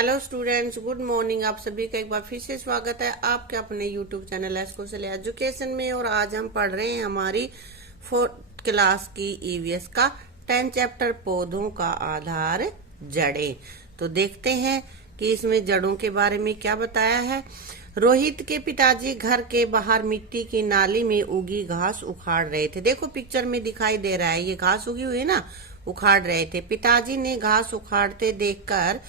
Hello students, good morning. आप सभी का एक बार फिर से स्वागत है आपके अपने यूट्यूब चैनल एस्कोसल एजुकेशन में। और आज हम पढ़ रहे हैं हमारी 4th क्लास की ईवीएस का 10 चैप्टर पौधों का आधार जड़ें। तो देखते हैं कि इसमें जड़ों के बारे में क्या बताया है। रोहित के पिताजी घर के बाहर मिट्टी की नाली में उगी घास उखाड़ रहे थे। देखो पिक्चर में दिखाई दे रहा है, ये घास उगी हुई है ना, उखाड़ रहे थे। पिताजी ने घास उखाड़ते देखकर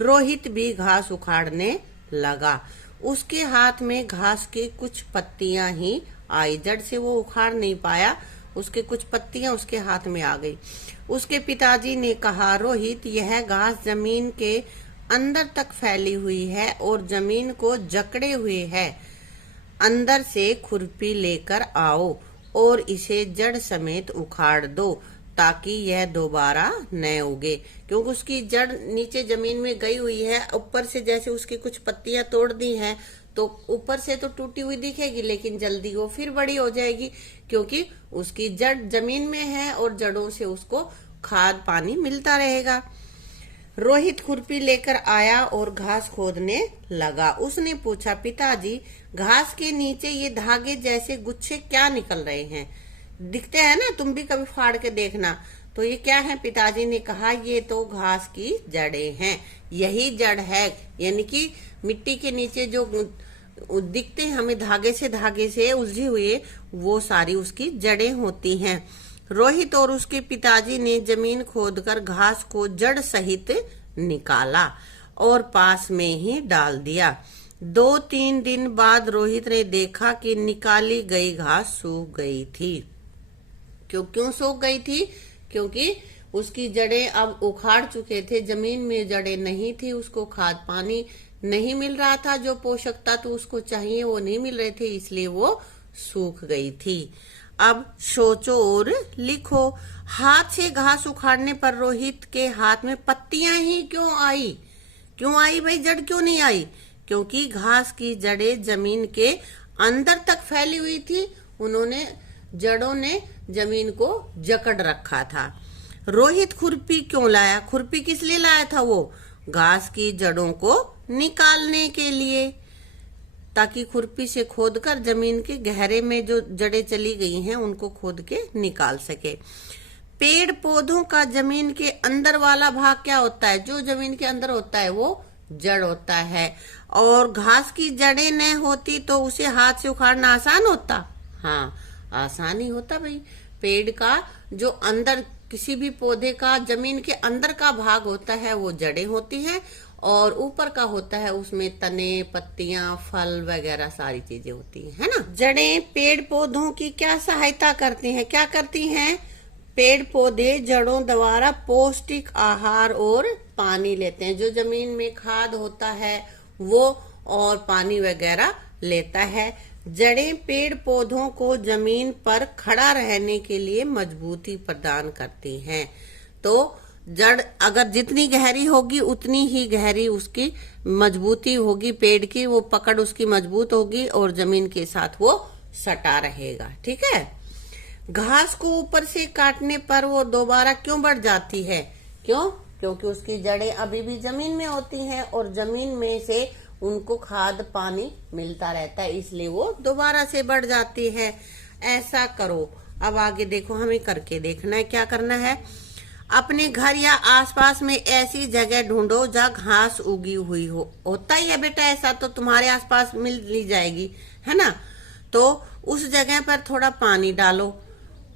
रोहित भी घास उखाड़ने लगा। उसके हाथ में घास की कुछ पत्तियां ही आई, जड़ से वो उखाड़ नहीं पाया, उसके कुछ पत्तियां उसके हाथ में आ गई। उसके पिताजी ने कहा, रोहित, यह घास जमीन के अंदर तक फैली हुई है और जमीन को जकड़े हुए है। अंदर से खुरपी लेकर आओ और इसे जड़ समेत उखाड़ दो ताकि यह दोबारा न उगे, क्योंकि उसकी जड़ नीचे जमीन में गई हुई है। ऊपर से जैसे उसकी कुछ पत्तियां तोड़ दी हैं तो ऊपर से तो टूटी हुई दिखेगी, लेकिन जल्दी वो फिर बड़ी हो जाएगी क्योंकि उसकी जड़ जमीन में है और जड़ों से उसको खाद पानी मिलता रहेगा। रोहित खुरपी लेकर आया और घास खोदने लगा। उसने पूछा, पिताजी, घास के नीचे ये धागे जैसे गुच्छे क्या निकल रहे हैं? दिखते हैं ना, तुम भी कभी फाड़ के देखना। तो ये क्या है? पिताजी ने कहा, ये तो घास की जड़ें हैं। यही जड़ है, यानी कि मिट्टी के नीचे जो दिखते हैं हमें धागे से उलझे हुए, वो सारी उसकी जड़ें होती हैं। रोहित और उसके पिताजी ने जमीन खोदकर घास को जड़ सहित निकाला और पास में ही डाल दिया। 2-3 दिन बाद रोहित ने देखा कि निकाली गई घास सूख गई थी। क्यों सूख गई थी? क्योंकि उसकी जड़ें अब उखाड़ चुके थे, जमीन में जड़ें नहीं थी, उसको खाद पानी नहीं मिल रहा था, जो पोषक तत्व उसको चाहिए वो नहीं मिल रहे थे, इसलिए वो सूख गई थी। अब सोचो और लिखो। हाथ से घास उखाड़ने पर रोहित के हाथ में पत्तियां ही क्यों आई? क्यों आई भाई? जड़ क्यों नहीं आई? क्योंकि घास की जड़ें जमीन के अंदर तक फैली हुई थी, जड़ों ने जमीन को जकड़ रखा था। रोहित खुरपी क्यों लाया? खुरपी किस लिए लाया था? वो घास की जड़ों को निकालने के लिए, ताकि खुरपी से खोदकर जमीन के गहरे में जो जड़ें चली गई हैं उनको खोद के निकाल सके। पेड़ पौधों का जमीन के अंदर वाला भाग क्या होता है? जो जमीन के अंदर होता है वो जड़ होता है। और घास की जड़ें न होती तो उसे हाथ से उखाड़ना आसान होता? हाँ, आसान ही होता भाई। पेड़ का जो अंदर, किसी भी पौधे का जमीन के अंदर का भाग होता है वो जड़ें होती हैं, और ऊपर का होता है उसमें तने, पत्तियां, फल वगैरह सारी चीजें होती हैं, है ना। जड़ें पेड़ पौधों की क्या सहायता करती हैं? क्या करती हैं? पेड़ पौधे जड़ों द्वारा पौष्टिक आहार और पानी लेते हैं। जो जमीन में खाद होता है वो और पानी वगैरह लेता है। जड़ें पेड़ पौधों को जमीन पर खड़ा रहने के लिए मजबूती प्रदान करती हैं। तो जड़ अगर जितनी गहरी होगी उतनी ही गहरी उसकी मजबूती होगी, पेड़ की वो पकड़ उसकी मजबूत होगी और जमीन के साथ वो सटा रहेगा। ठीक है। घास को ऊपर से काटने पर वो दोबारा क्यों बढ़ जाती है? क्यों? क्योंकि उसकी जड़ें अभी भी जमीन में होती हैं और जमीन में से उनको खाद पानी मिलता रहता है, इसलिए वो दोबारा से बढ़ जाती है। ऐसा करो। अब आगे देखो, हमें करके देखना है। क्या करना है? अपने घर या आसपास में ऐसी जगह ढूंढो जहाँ घास उगी हुई हो। होता ही है बेटा ऐसा, तो तुम्हारे आसपास मिल ली जाएगी, है ना। तो उस जगह पर थोड़ा पानी डालो।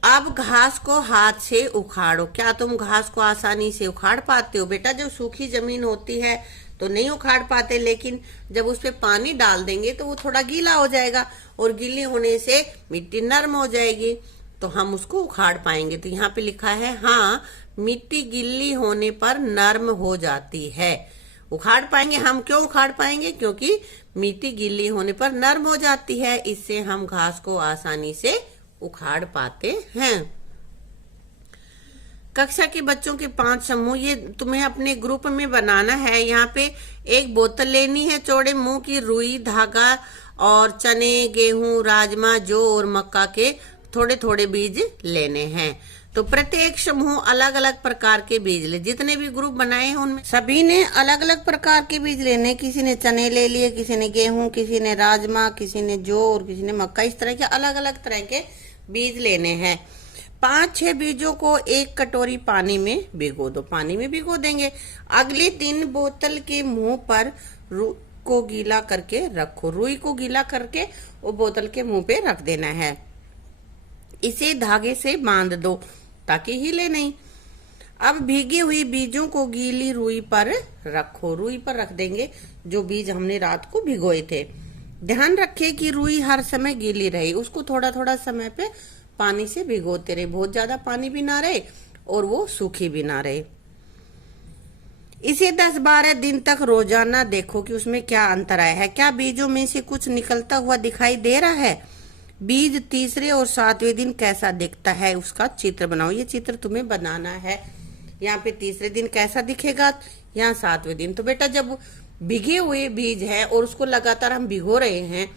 अब घास को हाथ से उखाड़ो। क्या तुम घास को आसानी से उखाड़ पाते हो? बेटा जब सूखी जमीन होती है तो नहीं उखाड़ पाते, लेकिन जब उस पे पानी डाल देंगे तो वो थोड़ा गीला हो जाएगा और गीली होने से मिट्टी नरम हो जाएगी, तो हम उसको उखाड़ पाएंगे। तो यहाँ पे लिखा है, हाँ, मिट्टी गीली होने पर नरम हो जाती है। उखाड़ पाएंगे हम। क्यों उखाड़ पाएंगे? क्योंकि मिट्टी गीली होने पर नरम हो जाती है, इससे हम घास को आसानी से उखाड़ पाते हैं। कक्षा के बच्चों के 5 समूह, ये तुम्हें अपने ग्रुप में बनाना है। यहाँ पे एक बोतल लेनी है, चौड़े मुंह की, रुई, धागा और चने, गेहूं, राजमा, जौ और मक्का के थोड़े थोड़े बीज लेने हैं। तो प्रत्येक समूह अलग अलग प्रकार के बीज ले। जितने भी ग्रुप बनाए हैं उनमें सभी ने अलग अलग प्रकार के बीज लेने। किसी ने चने ले लिए, किसी ने गेहूं, किसी ने राजमा, किसी ने जौ और किसी ने मक्का। इस तरह के अलग अलग तरह के बीज लेने हैं। 5-6 बीजों को एक कटोरी पानी में भिगो दो। पानी में भिगो देंगे। अगले दिन बोतल के मुंह पर रुई को गीला करके रखो। रुई को गीला करके वो बोतल के मुंह पे रख देना है। इसे धागे से बांध दो ताकि हिले नहीं। अब भीगी हुई बीजों को गीली रुई पर रखो। रुई पर रख देंगे जो बीज हमने रात को भिगोए थे। ध्यान रखें कि रुई हर समय गीली रहे। उसको थोड़ा थोड़ा समय पे पानी से भिगोते रहे। बहुत ज्यादा पानी भी ना रहे और वो सूखी भी ना रहे। इसे 10-12 दिन तक रोजाना देखो कि उसमें क्या अंतर आया है। क्या बीजों में से कुछ निकलता हुआ दिखाई दे रहा है? बीज तीसरे और 7वें दिन कैसा दिखता है उसका चित्र बनाओ। ये चित्र तुम्हें बनाना है। यहाँ पे तीसरे दिन कैसा दिखेगा, यहाँ 7वें दिन। तो बेटा जब भिगे हुए बीज है और उसको लगातार हम भिगो रहे हैं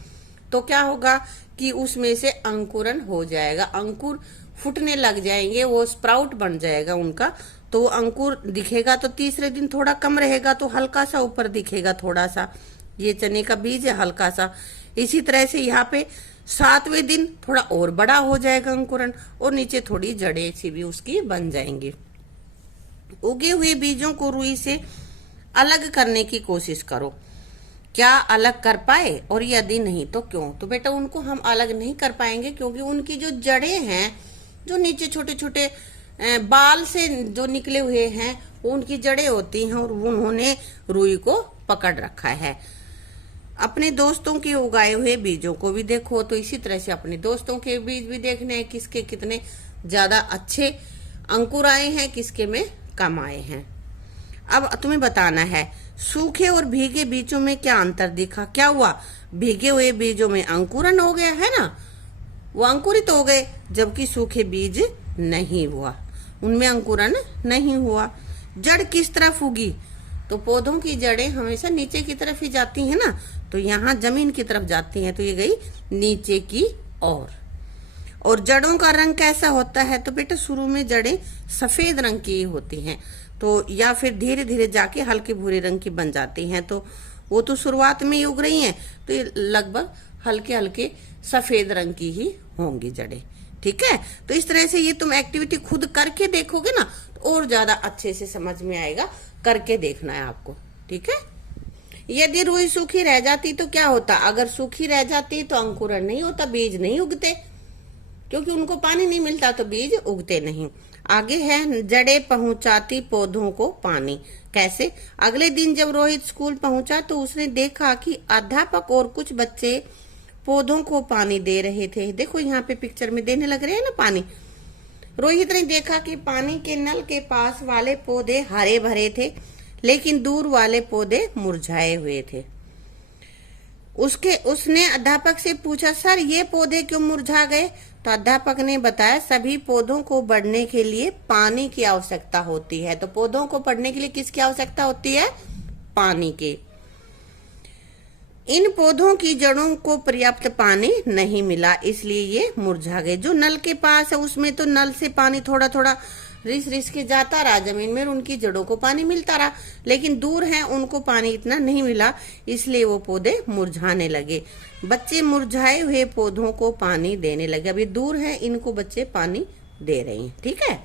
तो क्या होगा कि उसमें से अंकुरन हो जाएगा। अंकुर फूटने लग जाएंगे, वो स्प्राउट बन जाएगा उनका। तो वो अंकुर दिखेगा। तो तीसरे दिन थोड़ा कम रहेगा तो हल्का सा ऊपर दिखेगा थोड़ा सा। ये चने का बीज है हल्का सा। इसी तरह से यहाँ पे 7वें दिन थोड़ा और बड़ा हो जाएगा अंकुरन और नीचे थोड़ी जड़ें सी भी उसकी बन जाएंगी। उगे हुए बीजों को रुई से अलग करने की कोशिश करो। क्या अलग कर पाए? और यदि नहीं तो क्यों? तो बेटा उनको हम अलग नहीं कर पाएंगे क्योंकि उनकी जो जड़ें हैं, जो नीचे छोटे छोटे बाल से जो निकले हुए हैं, उनकी जड़ें होती हैं और उन्होंने रुई को पकड़ रखा है। अपने दोस्तों के उगाए हुए बीजों को भी देखो। तो इसी तरह से अपने दोस्तों के बीज भी देखने हैं, किसके कितने ज्यादा अच्छे अंकुर आए हैं, किसके में कम आए हैं। अब तुम्हें बताना है सूखे और भीगे बीजों में क्या अंतर दिखा। क्या हुआ? भीगे हुए बीजों में अंकुरन हो गया है ना, वो अंकुरित हो गए, जबकि सूखे बीज नहीं हुआ, उनमें अंकुरन नहीं हुआ। जड़ किस तरफ उगी? तो पौधों की जड़ें हमेशा नीचे की तरफ ही जाती हैं ना, तो यहाँ जमीन की तरफ जाती हैं, तो ये गई नीचे की ओर। और जड़ों का रंग कैसा होता है? तो बेटा शुरू में जड़ें सफेद रंग की होती हैं, तो या फिर धीरे धीरे जाके हल्के भूरे रंग की बन जाती हैं। तो वो तो शुरुआत में ही उग रही हैं, तो ये लगभग हल्के हल्के सफेद रंग की ही होंगी जड़ें। ठीक है, तो इस तरह से ये तुम एक्टिविटी खुद करके देखोगे ना तो और ज्यादा अच्छे से समझ में आएगा। करके देखना है आपको। ठीक है। यदि रुई सूखी रह जाती तो क्या होता? अगर सूखी रह जाती तो अंकुरन नहीं होता, बीज नहीं उगते, क्योंकि उनको पानी नहीं मिलता तो बीज उगते नहीं। आगे है जड़ें पहुंचाती पौधों को पानी। कैसे? अगले दिन जब रोहित स्कूल पहुंचा तो उसने देखा कि अध्यापक और कुछ बच्चे पौधों को पानी दे रहे थे। देखो यहाँ पे पिक्चर में देने लग रहे हैं ना पानी। रोहित ने देखा कि पानी के नल के पास वाले पौधे हरे भरे थे, लेकिन दूर वाले पौधे मुरझाए हुए थे। उसने अध्यापक से पूछा, सर ये पौधे क्यों मुरझा गए? तो अध्यापक ने बताया, सभी पौधों को बढ़ने के लिए पानी की आवश्यकता होती है। तो पौधों को बढ़ने के लिए किसकी आवश्यकता होती है? पानी की। इन पौधों की जड़ों को पर्याप्त पानी नहीं मिला, इसलिए ये मुरझा गए। जो नल के पास है उसमें तो नल से पानी थोड़ा थोड़ा रिस रिस के जाता रहा जमीन में, उनकी जड़ों को पानी मिलता रहा, लेकिन दूर है उनको पानी इतना नहीं मिला, इसलिए वो पौधे मुरझाने लगे। बच्चे मुरझाए हुए पौधों को पानी देने लगे। अभी दूर है, इनको बच्चे पानी दे रहे हैं। ठीक है।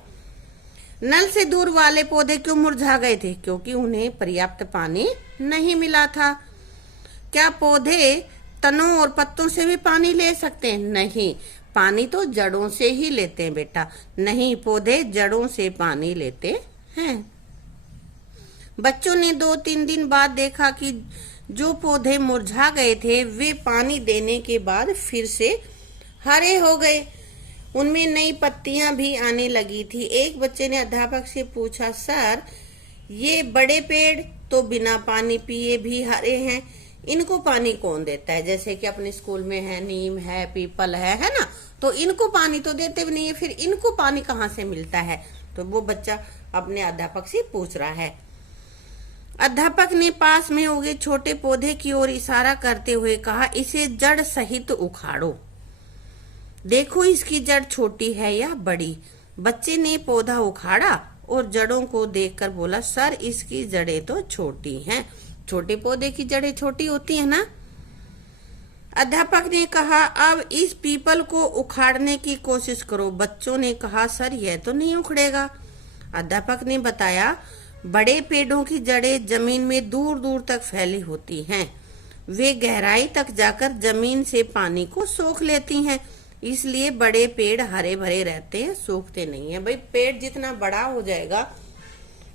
नल से दूर वाले पौधे क्यों मुरझा गए थे? क्योंकि उन्हें पर्याप्त पानी नहीं मिला था। क्या पौधे तनों और पत्तों से भी पानी ले सकते हैं? नहीं, पानी तो जड़ों से ही लेते हैं बेटा। नहीं, पौधे जड़ों से पानी लेते हैं। बच्चों ने 2-3 दिन बाद देखा कि जो पौधे मुरझा गए थे वे पानी देने के बाद फिर से हरे हो गए। उनमें नई पत्तियां भी आने लगी थी। एक बच्चे ने अध्यापक से पूछा, सर ये बड़े पेड़ तो बिना पानी पिए भी हरे हैं, इनको पानी कौन देता है? जैसे कि अपने स्कूल में है नीम है, पीपल है ना, तो इनको पानी तो देते भी नहीं है, फिर इनको पानी कहाँ से मिलता है? तो वो बच्चा अपने अध्यापक से पूछ रहा है। अध्यापक ने पास में उगे छोटे पौधे की ओर इशारा करते हुए कहा, इसे जड़ सहित उखाड़ो। देखो इसकी जड़ छोटी है या बड़ी। बच्चे ने पौधा उखाड़ा और जड़ों को देखकर बोला, सर इसकी जड़ें तो छोटी हैं। छोटे पौधे की जड़ें छोटी होती है ना। अध्यापक ने कहा, अब इस पीपल को उखाड़ने की कोशिश करो। बच्चों ने कहा, सर यह तो नहीं उखड़ेगा। अध्यापक ने बताया, बड़े पेड़ों की जड़ें जमीन में दूर दूर तक फैली होती हैं। वे गहराई तक जाकर जमीन से पानी को सोख लेती हैं, इसलिए बड़े पेड़ हरे भरे रहते हैं, सूखते नहीं है। भाई पेड़ जितना बड़ा हो जाएगा,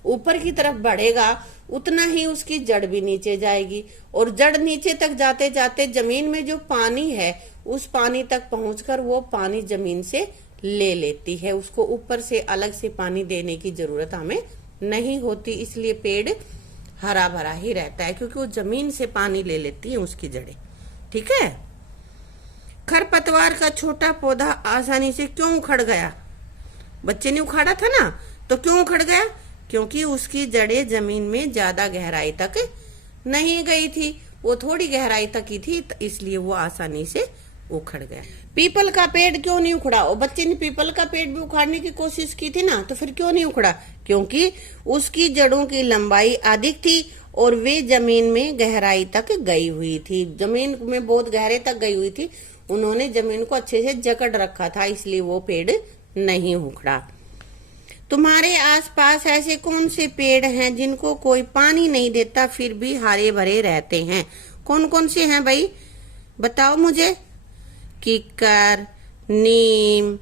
ऊपर की तरफ बढ़ेगा, उतना ही उसकी जड़ भी नीचे जाएगी, और जड़ नीचे तक जाते जाते जमीन में जो पानी है उस पानी तक पहुंचकर वो पानी जमीन से ले लेती है। उसको ऊपर से अलग से पानी देने की जरूरत हमें नहीं होती, इसलिए पेड़ हरा भरा ही रहता है, क्योंकि वो जमीन से पानी ले लेती है उसकी जड़ें। ठीक है। खरपतवार का छोटा पौधा आसानी से क्यों उखड़ गया? बच्चे ने उखाड़ा था ना, तो क्यों उखड़ गया? क्योंकि उसकी जड़ें जमीन में ज्यादा गहराई तक नहीं गई थी, वो थोड़ी गहराई तक ही थी, इसलिए वो आसानी से उखड़ गया। पीपल का पेड़ क्यों नहीं उखड़ा? और बच्चे ने पीपल का पेड़ भी उखाड़ने की कोशिश की थी ना, तो फिर क्यों नहीं उखड़ा? क्योंकि उसकी जड़ों की लंबाई अधिक थी और वे जमीन में गहराई तक गई हुई थी, जमीन में बहुत गहरे तक गई हुई थी। उन्होंने जमीन को अच्छे से जकड़ रखा था, इसलिए वो पेड़ नहीं उखड़ा। तुम्हारे आसपास ऐसे कौन से पेड़ हैं जिनको कोई पानी नहीं देता फिर भी हरे भरे रहते हैं? कौन कौन से हैं भाई, बताओ मुझे। किक्कर, नीम,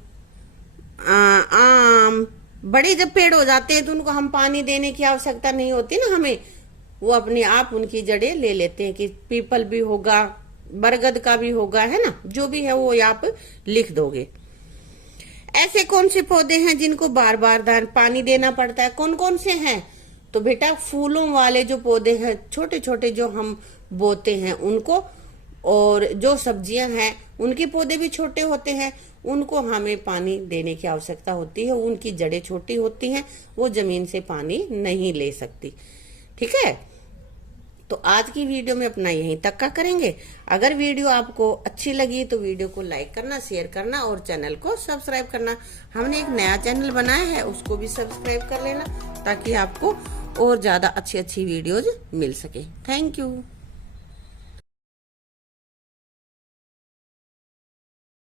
आम। बड़े जब पेड़ हो जाते हैं तो उनको हम पानी देने की आवश्यकता नहीं होती ना हमें, वो अपने आप उनकी जड़ें ले लेते हैं। कि पीपल भी होगा, बरगद का भी होगा, है ना, जो भी है वो आप लिख दोगे। ऐसे कौन से पौधे हैं जिनको बार बार पानी देना पड़ता है? कौन कौन से हैं? तो बेटा फूलों वाले जो पौधे हैं, छोटे छोटे जो हम बोते हैं उनको, और जो सब्जियां हैं उनके पौधे भी छोटे होते हैं, उनको हमें पानी देने की आवश्यकता होती है। उनकी जड़ें छोटी होती हैं, वो जमीन से पानी नहीं ले सकती। ठीक है। तो आज की वीडियो में अपना यहीं तक का करेंगे। अगर वीडियो आपको अच्छी लगी तो वीडियो को लाइक करना, शेयर करना और चैनल को सब्सक्राइब करना। हमने एक नया चैनल बनाया है, उसको भी सब्सक्राइब कर लेना, ताकि आपको और ज्यादा अच्छी अच्छी वीडियोज मिल सके। Thank you.